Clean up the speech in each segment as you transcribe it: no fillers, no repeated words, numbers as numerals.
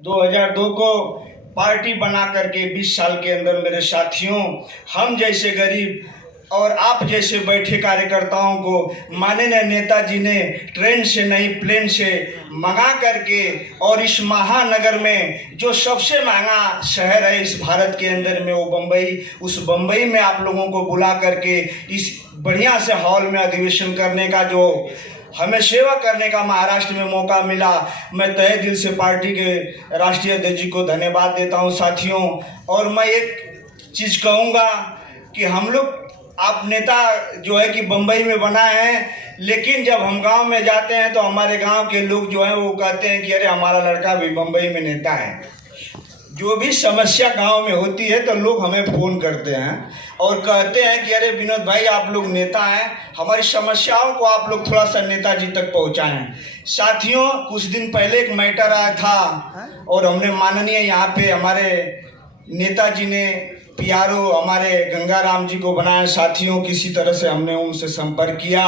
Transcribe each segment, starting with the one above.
2002 को पार्टी बना करके 20 साल के अंदर मेरे साथियों, हम जैसे गरीब और आप जैसे बैठे कार्यकर्ताओं को माननीय नेताजी ने ट्रेन से नहीं प्लेन से मंगा करके और इस महानगर में जो सबसे महंगा शहर है इस भारत के अंदर में वो बम्बई, उस बम्बई में आप लोगों को बुला करके इस बढ़िया से हॉल में अधिवेशन करने का जो हमें सेवा करने का महाराष्ट्र में मौका मिला, मैं तहे दिल से पार्टी के राष्ट्रीय अध्यक्ष जी को धन्यवाद देता हूं साथियों। और मैं एक चीज़ कहूँगा कि हम लोग आप नेता जो है कि बम्बई में बनाए हैं, लेकिन जब हम गांव में जाते हैं तो हमारे गांव के लोग जो हैं वो कहते हैं कि अरे हमारा लड़का भी बम्बई में नेता है। जो भी समस्या गांव में होती है तो लोग हमें फ़ोन करते हैं और कहते हैं कि अरे विनोद भाई आप लोग नेता हैं, हमारी समस्याओं को आप लोग थोड़ा सा नेताजी तक पहुंचाएं। साथियों, कुछ दिन पहले एक मैटर आया था और हमने माननीय यहाँ पे हमारे नेताजी ने PRO हमारे गंगाराम जी को बनाया। साथियों, किसी तरह से हमने उनसे संपर्क किया।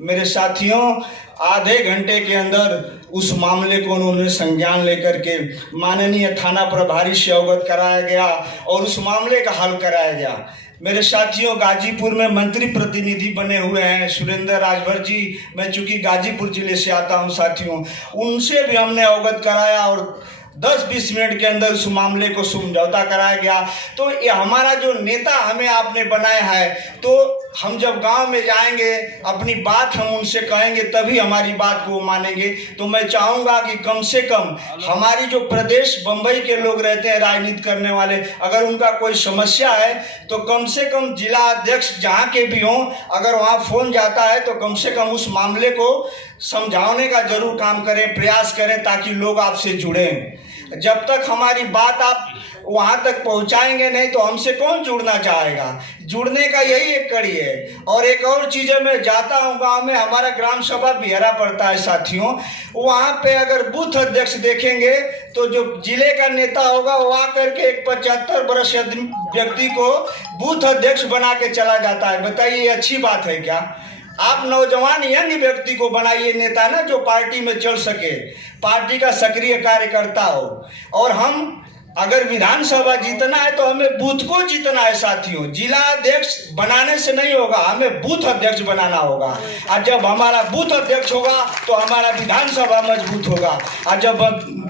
मेरे साथियों, आधे घंटे के अंदर उस मामले को उन्होंने संज्ञान लेकर के माननीय थाना प्रभारी से अवगत कराया गया और उस मामले का हल कराया गया। मेरे साथियों, गाजीपुर में मंत्री प्रतिनिधि बने हुए हैं सुरेंद्र राजभर जी, मैं चूँकि गाजीपुर जिले से आता हूं साथियों, उनसे भी हमने अवगत कराया और 10-20 मिनट के अंदर उस मामले को समझौता कराया गया। तो ये हमारा जो नेता हमें आपने बनाया है, तो हम जब गांव में जाएंगे अपनी बात हम उनसे कहेंगे तभी हमारी बात को वो मानेंगे। तो मैं चाहूँगा कि कम से कम हमारी जो प्रदेश बम्बई के लोग रहते हैं राजनीति करने वाले, अगर उनका कोई समस्या है तो कम से कम जिला अध्यक्ष जहाँ के भी हों, अगर वहाँ फ़ोन जाता है तो कम से कम उस मामले को समझाने का जरूर काम करें, प्रयास करें ताकि लोग आपसे जुड़ें। जब तक हमारी बात आप वहाँ तक पहुँचाएंगे नहीं तो हमसे कौन जुड़ना चाहेगा। जुड़ने का यही एक कड़ी है। और एक और चीज़ है, मैं जाता हूँ गांव में, हमारा ग्राम सभा बिहरा पड़ता है साथियों, वहाँ पे अगर बूथ अध्यक्ष देखेंगे तो जो जिले का नेता होगा वो आकर के एक 75 वर्ष व्यक्ति को बूथ अध्यक्ष बना के चला जाता है। बताइए, ये अच्छी बात है क्या? आप नौजवान यंग व्यक्ति को बनाइए नेता ना, जो पार्टी में चल सके, पार्टी का सक्रिय कार्यकर्ता हो। और हम अगर विधानसभा जीतना है तो हमें बूथ को जीतना है साथियों। जिला अध्यक्ष बनाने से नहीं होगा, हमें बूथ अध्यक्ष बनाना होगा। और जब हमारा बूथ अध्यक्ष होगा तो हमारा विधानसभा मजबूत होगा, और जब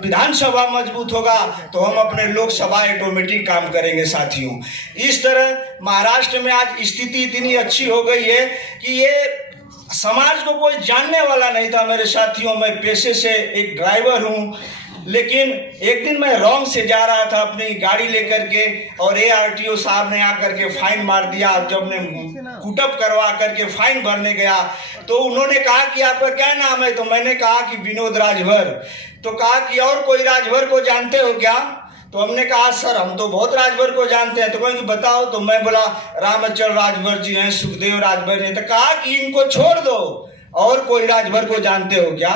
विधानसभा मजबूत होगा तो हम अपने लोकसभा ऑटोमेटिक काम करेंगे साथियों। इस तरह महाराष्ट्र में आज स्थिति इतनी अच्छी हो गई है कि ये समाज को कोई जानने वाला नहीं था। मेरे साथियों, मैं पेशे से एक ड्राइवर हूँ, लेकिन एक दिन मैं रॉन्ग से जा रहा था अपनी गाड़ी लेकर के और ARTO साहब ने आकर के फाइन मार दिया। जब मैं कुटअप करवा करके फाइन भरने गया तो उन्होंने कहा कि आपका क्या नाम है, तो मैंने कहा कि विनोद राजभर। तो कहा कि और कोई राजभर को जानते हो क्या? तो हमने कहा सर हम तो बहुत राजभर को जानते हैं। तो कहेंगे बताओ। तो मैं बोला रामचंद्र राजभर जी हैं, सुखदेव राजभर ने। तो कहा कि इनको छोड़ दो, और कोई राजभर को जानते हो क्या?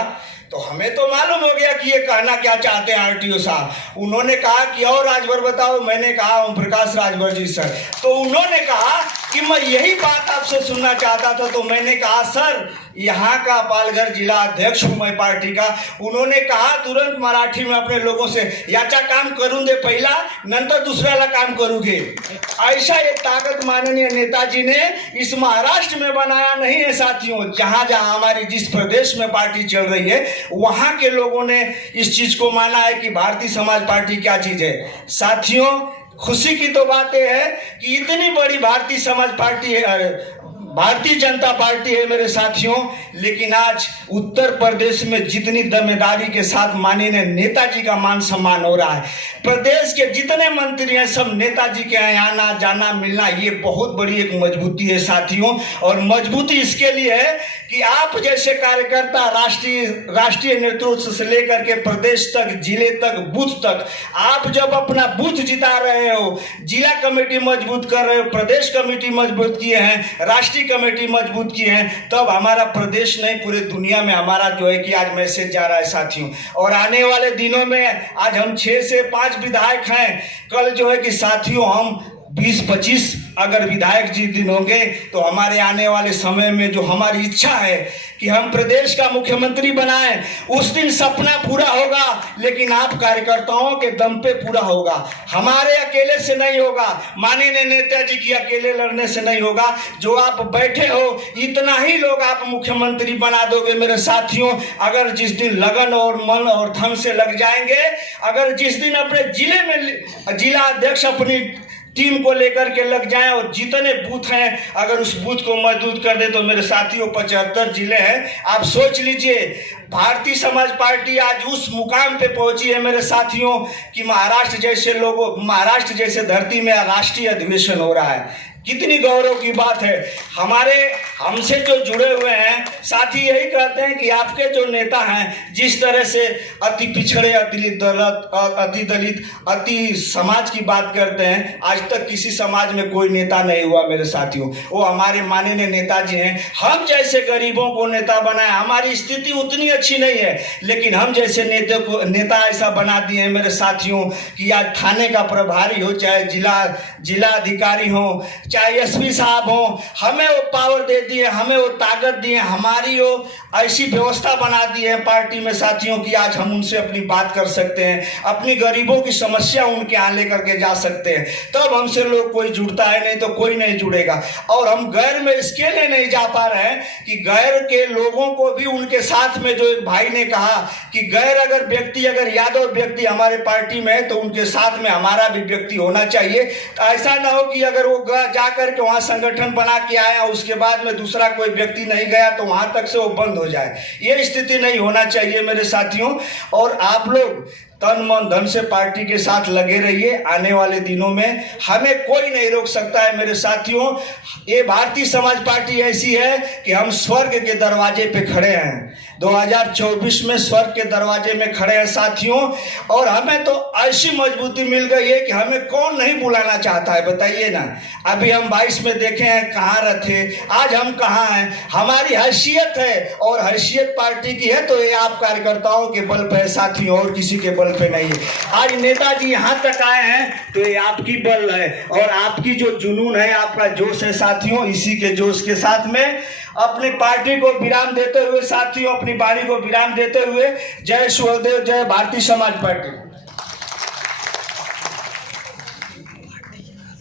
तो हमें तो मालूम हो गया कि ये कहना क्या चाहते हैं RTO साहब। उन्होंने कहा कि और राजभर बताओ। मैंने कहा ओम प्रकाश राजभर जी सर। तो उन्होंने कहा कि मैं यही बात आपसे सुनना चाहता था। तो मैंने कहा सर यहाँ का पालघर जिला अध्यक्ष हूँ मैं पार्टी का। उन्होंने कहा तुरंत मराठी में अपने लोगों से, याचा काम करून दे पहिला, नंतर दुसऱ्याला काम करूँगे। ऐसा ये ताकत माननीय नेताजी ने इस महाराष्ट्र में बनाया नहीं है साथियों। जहाँ जहाँ हमारी जिस प्रदेश में पार्टी चल रही है वहाँ के लोगों ने इस चीज़ को माना है कि भारतीय समाज पार्टी क्या चीज़ है। साथियों, खुशी की तो बात है कि इतनी बड़ी भारतीय समाज पार्टी है, भारतीय जनता पार्टी है मेरे साथियों, लेकिन आज उत्तर प्रदेश में जितनी दमेदारी के साथ माननीय नेताजी का मान सम्मान हो रहा है, प्रदेश के जितने मंत्री हैं सब नेताजी के यहाँ आना जाना मिलना, ये बहुत बड़ी एक मजबूती है साथियों। और मजबूती इसके लिए है कि आप जैसे कार्यकर्ता राष्ट्रीय नेतृत्व से लेकर के प्रदेश तक, जिले तक, बूथ तक, आप जब अपना बूथ जिता रहे हो, जिला कमेटी मजबूत कर रहे हो, प्रदेश कमेटी मजबूत किए हैं, राष्ट्रीय कमेटी मजबूत की है, तब हमारा प्रदेश नहीं पूरे दुनिया में हमारा जो है कि आज मैसेज जा रहा है साथियों। और आने वाले दिनों में आज हम 6 से 5 विधायक हैं, कल जो है कि साथियों हम 20-25 अगर विधायक जी दिन होंगे तो हमारे आने वाले समय में जो हमारी इच्छा है कि हम प्रदेश का मुख्यमंत्री बनाएं, उस दिन सपना पूरा होगा, लेकिन आप कार्यकर्ताओं के दम पे पूरा होगा, हमारे अकेले से नहीं होगा, माननीय नेताजी की अकेले लड़ने से नहीं होगा। जो आप बैठे हो इतना ही लोग आप मुख्यमंत्री बना दोगे मेरे साथियों, अगर जिस दिन लगन और मन और धन से लग जाएंगे, अगर जिस दिन अपने जिले में जिला अध्यक्ष अपनी टीम को लेकर के लग जाएं और जितने बूथ हैं अगर उस बूथ को मजबूत कर दे तो मेरे साथियों 75 जिले हैं। आप सोच लीजिए भारतीय समाज पार्टी आज उस मुकाम पे पहुंची है मेरे साथियों कि महाराष्ट्र जैसे धरती में राष्ट्रीय अधिवेशन हो रहा है। कितनी गौरव की बात है। हमसे जो जुड़े हुए हैं साथी यही कहते हैं कि आपके जो नेता हैं जिस तरह से अति पिछड़े, अति दलित, अति समाज की बात करते हैं, आज तक किसी समाज में कोई नेता नहीं हुआ मेरे साथियों। वो हमारे माननीय नेताजी हैं। हम जैसे गरीबों को नेता बनाए, हमारी स्थिति उतनी अच्छी नहीं है, लेकिन हम जैसे नेता ऐसा बना दिए हैं मेरे साथियों कि आज थाने का प्रभारी हो, चाहे जिला अधिकारी हो, चाहे एसपी साहब हो, हमें वो पावर दे दिए, हमें वो ताकत दी है, हमारी वो ऐसी व्यवस्था बना दी है पार्टी में साथियों कि आज हम उनसे अपनी बात कर सकते हैं, अपनी गरीबों की समस्या उनके यहाँ लेकर के जा सकते हैं। तब हमसे लोग कोई जुड़ता है, नहीं तो कोई नहीं जुड़ेगा। और हम गैर में इसके लिए नहीं जा पा रहे हैं कि गैर के लोगों को भी उनके साथ में, जो एक भाई ने कहा कि गैर अगर यादव व्यक्ति हमारे पार्टी में है तो उनके साथ में हमारा भी व्यक्ति होना चाहिए। तो ऐसा ना हो कि अगर वो जाकर के वहाँ संगठन बना के आया, उसके बाद में दूसरा कोई व्यक्ति नहीं गया तो वहाँ तक से वो बंद हो जाए। ये स्थिति नहीं होना चाहिए मेरे साथियों। और आप लोग तन मन धन से पार्टी के साथ लगे रहिए। आने वाले दिनों में हमें कोई नहीं रोक सकता है मेरे साथियों। ये भारतीय समाज पार्टी ऐसी है कि हम स्वर्ग के दरवाजे पे खड़े हैं। 2024 में स्वर्ग के दरवाजे में खड़े हैं साथियों। और हमें तो ऐसी मजबूती मिल गई है कि हमें कौन नहीं बुलाना चाहता है, बताइए ना। अभी हम 22 में देखे हैं कहाँ रहे, आज हम कहाँ हैं। हमारी हैसियत है और हैसियत पार्टी की है, तो ये आप कार्यकर्ताओं के बल पे है साथियों, और किसी के बल पे नहीं है। आज नेताजी यहाँ तक आए हैं तो ये आपकी बल है और आपकी जो जुनून है, आपका जोश है साथियों। इसी के जोश के साथ में अपनी पार्टी को विराम देते हुए साथियों, अपनी वाणी को विराम देते हुए, जय सुखदेव, जय भारतीय समाज पार्टी।